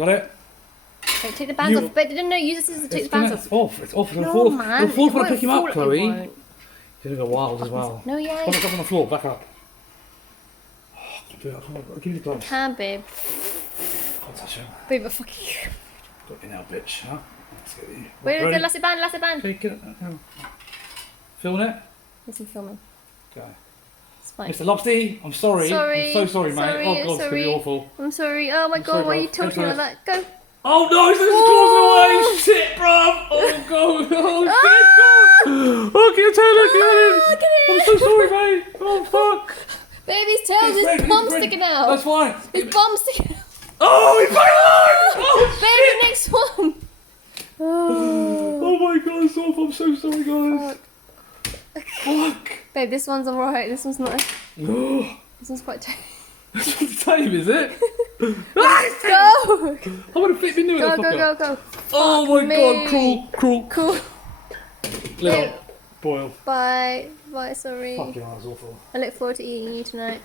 Got it? Don't take the bands off. But no, use the scissors to take the bands off. It's off. It's off. No, man. It'll fall when I pick him up, It Chloe. won't. You're going to go wild as well. No, yeah. Hold it up on the floor. Back up. Oh, I can't do it. I'll give you the gloves. Can, babe. I'll touch him. Babe, but fuck you. Got you now, bitch. Huh? Let's get you. Wait, the elastic band, elastic band. Okay, get it. Filming it? Listen, filming. Okay. It's fine. Mr. Lobster, I'm sorry. Sorry. I'm so sorry, mate. Sorry, Oh, God, it's going to be sorry. awful. I'm sorry. Oh my god, sorry, why are you bruv. talking like that? Go. Oh, no, he's claws away. Shit, bruv. Oh, God. Oh, shit, God. Oh, get your tail, get in. I'm so sorry, mate. Oh, fuck. Baby's tail, his bum sticking out. That's fine. His bum sticking out. Oh, he's back alive. Oh, Baby, next one. Oh my God, it's awful. I'm so sorry, guys. Fuck. Babe, this one's alright. This one's not. Oh. This one's quite tame. It's tame, is it? Go! I want to flip into it. Go. Oh my God, cruel. Cool. Little boil. Bye, sorry. Fucking hell, that's awful. I look forward to eating you tonight.